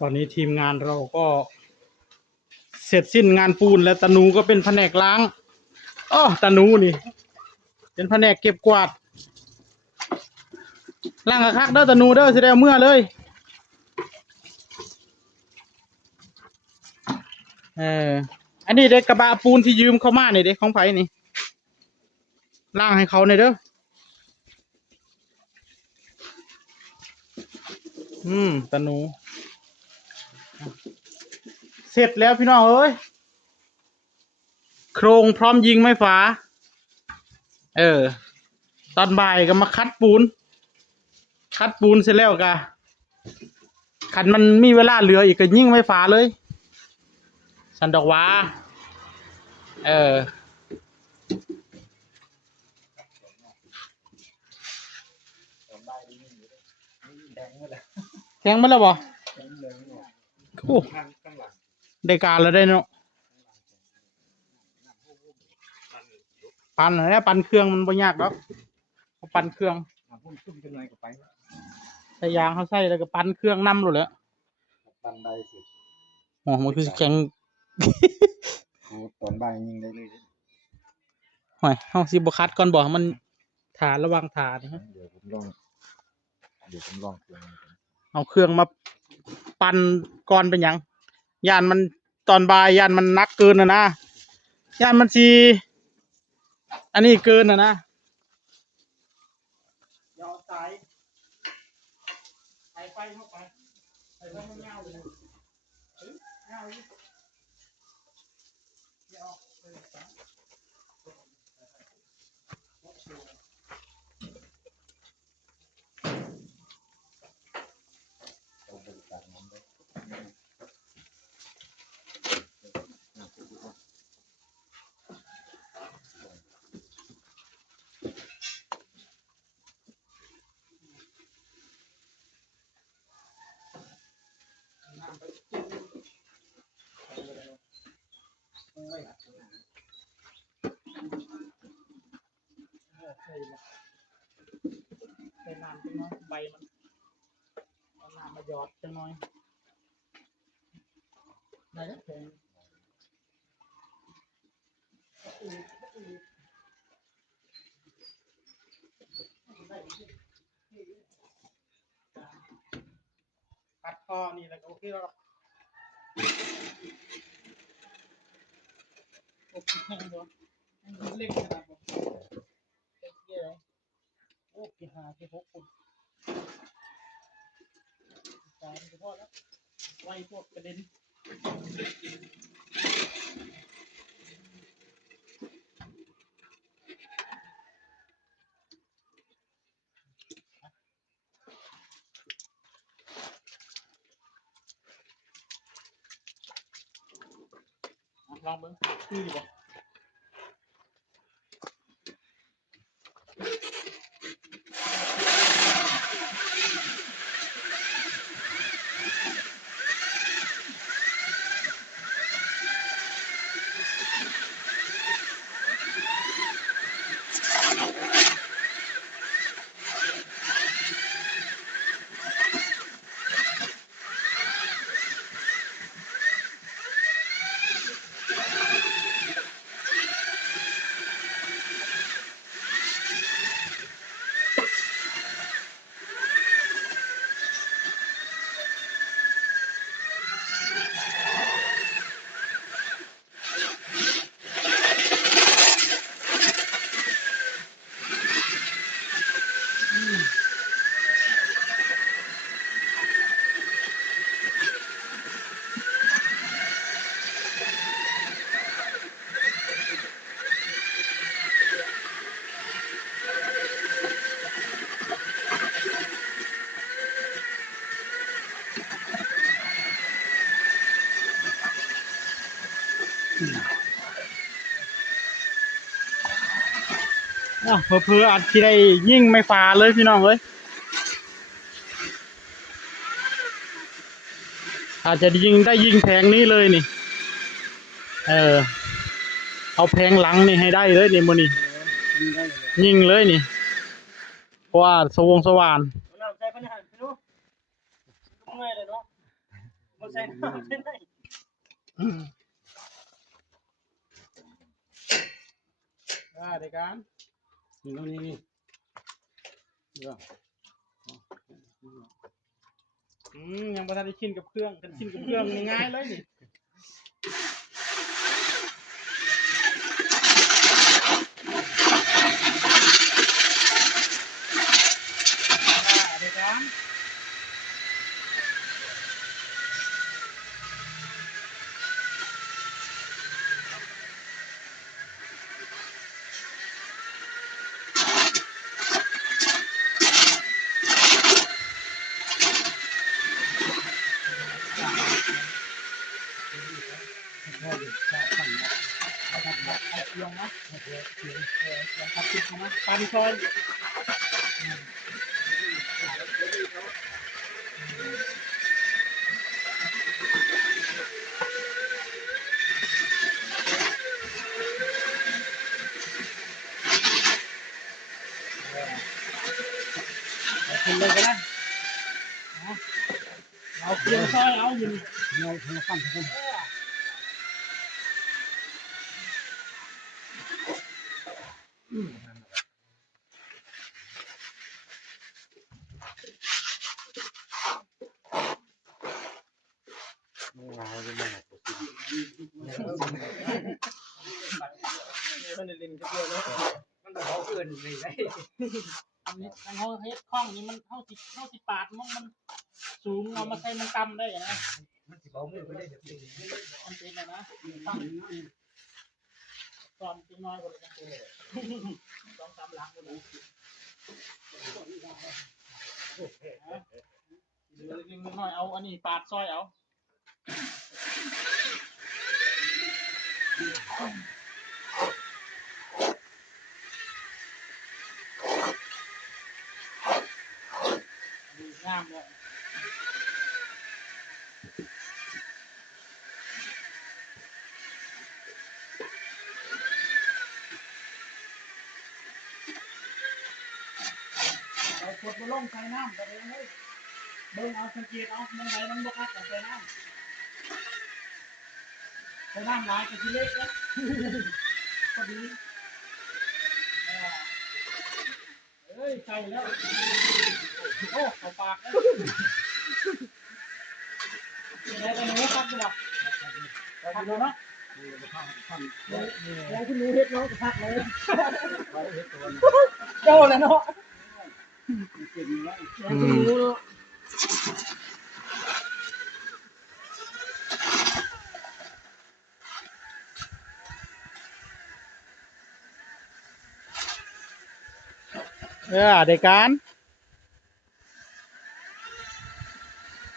ตอนนี้ทีมงานเราก็เสร็จสิ้นงานปูนแล้วตาหนูก็เป็นแผนกล้างอ้อตาหนูนี่เป็นแผนกเก็บกวาดล้างคักๆเด้อตาหนูเด้อสิได้เอาเมื่อเลยเอออันนี้เด็กกระบะปูนที่ยืมเข้ามานี่เด็กของไผนี่ล้างให้เขาหน่อยเด้อตาหนูเสร็จแล้วพี่น้องเอ้ยโครงพร้อมยิงไม้ฝาตอนบ่ายก็มาคัดปูนเสร็จแล้วกะขันมันมีเวลาเหลืออีกก็ยิงไม้ฝาเลยสันดอกว่าแทงมันแล้วบ่โอ้ได้การแล้วได้เนาะปั่นแล้วปั่นเครื่องมันบ่ยากหรอกปั่นเครื่องใส่ยางเขาใส่แล้วก็ปั่นเครื่องนำหมดเลยปั่นได้สิอ๋อมันคือแข็งตอนบ่ายยิงได้เลยหอยเฮาสิบ่คัดก่อนบ่มันฐานระวังฐานนะเดี๋ยวผมลองเอาเครื่องมาปั่นก่อนเป็นหยังย่านมันตอนบ่ายย่านมันนักเกินนะย่านมันสิอันนี้เกินนะยาวสายไฟเข้าไปไฟมันยาวเลยยาวเลยยาวใส่น้ำจังน้อยใบมันเอาน้ำมาหยอดจังน้อยได้แล้วแข็งปัดคอนี่แล้วก็โอเคแล้วโอเคแข็งบ่เล็กขนาดบ่เล็กเยอะโอ้กี่ห้ากี่หกคนสามก็พอแล้วไว้พวกกระเด็นลองเบิ่งคืออยู่บ่เพื่ออาจจะได้ยิ่งไม่ฟ้าเลยพี่น้องเอ้ยอาจจะยิงแผงนี้เลยนี่เอาแผงหลังนี่ให้ได้เลยนี่มื้อนี้ยิงเลยนี่เพราะว่าสว่าง บ่ใส่น้ำใช่ไหม ในการนี่ยังบ่ทันได้ชินกับเครื่องกันชินกับเครื่องง่ายๆเลยนี่ในการลงนะปันซอยกินเลยก็ได้เอาเกียงซอยเอาอยู่เราทำขั้นทุกคนมันเล่นกับเดียวเนาะมันบ่เกินเลยได้อันนี้เฮาเฮ็ดคล่องนี่มันเฮาสิปาดมันสูงเอามาใส่มันต่ำได้นะมันสิเบามือไปได้เดี๋ยวนี้มันเป็นนะตั้งตอนกินน้อยกว่าเลย2-3 หลังเลยนิดหน่อยเอาอันนี้ปาดซอยเอางามเลยเอาขวดมาลงใส่น้ำไปเลยเบิ่งเอาสังเกตเอามันไหนมันบ่คัดใส่น้ำหลายก็สิเล็กนะพอดีเอ้ยใส่แล้วโอ้เข้าปากแล้วได้ไปหนูครับจ้ะไปดูเนาะเราคุณหนูเฮ็ดเนาะพักเลยเจ้าแล้วเนาะในการ